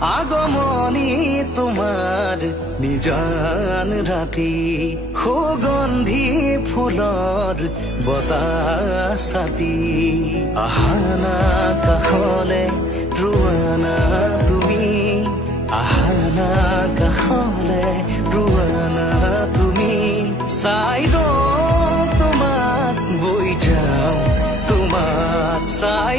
আগমনী তোমাৰ নিজান ৰাতি সুগন্ধি ফুলৰ বতাহ ছাতি আহানা কাষলে ৰোৱানা তুমি আহানা কাষলে ৰোৱানা তুমি চাই তোমাক বৈ যাওঁ তোমাক চাই